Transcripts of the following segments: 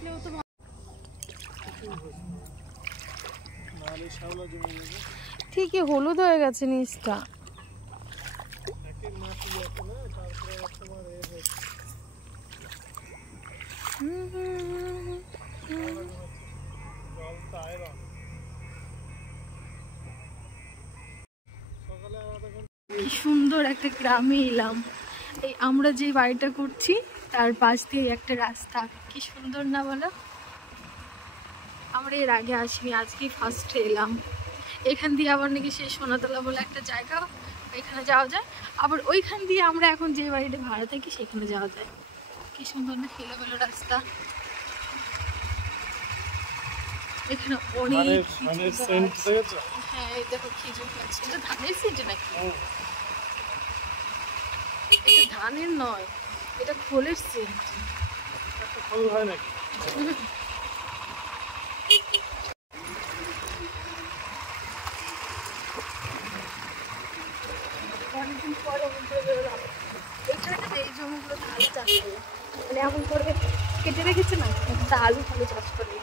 আসলেও তো ঠিকই হলুদ হয়ে গেছে নিচটা। কি সুন্দর একটা গ্রামে এলাম। এই আমরা যে বাড়িটা করছি তার পাশ দিয়ে একটা রাস্তা, কি সুন্দর না বলো? আমরা এর আগে আসিনি, আজকেই ফার্স্ট এলাম। এখান দিয়ে আবার নাকি সেই সোনাতলা বলে একটা জায়গা, এখানে যাওয়া যায়। আবার ওইখান দিয়ে আমরা এখন যে বাড়িতে ভাড়া থাকি সেখানে যাওয়া যায়। কি সুন্দর না এলোমেলো রাস্তা। এখানে অনেক হ্যাঁ, এই দেখো খেজুর গাছ। এটা ধানের সিড নাকি? এটা ধানের নয়, এটা খোলের সিড। খোল হয় নাকি? অনেকদিন পরে বেরোলাম। এখানে এই জমিগুলো আলু চাষ করে, মানে এমন করে কেটে রেখেছে না, তা আলু ভালো চাষ করে।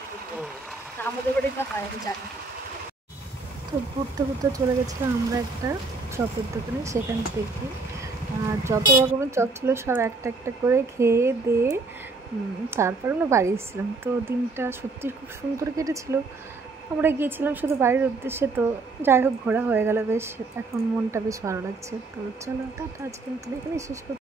আমাদের বাড়িতে হয়, আমি জানি। তো ঘুরতে ঘুরতে চলে গেছিলাম আমরা একটা চপের দোকানে, সেখান থেকে আর যত রকমের চপ ছিল সব একটা একটা করে খেয়ে দিয়ে তারপর আমরা বাড়ি এসেছিলাম। তো দিনটা সত্যি খুব সুন্দর কেটেছিল। আমরা গিয়েছিলাম শুধু বাড়ির উদ্দেশ্যে, তো যাই হোক ঘোরা হয়ে গেল বেশ। এখন মনটা বেশ ভালো লাগছে। তো চলো টাটা, আজকে এখানে শেষ করছি।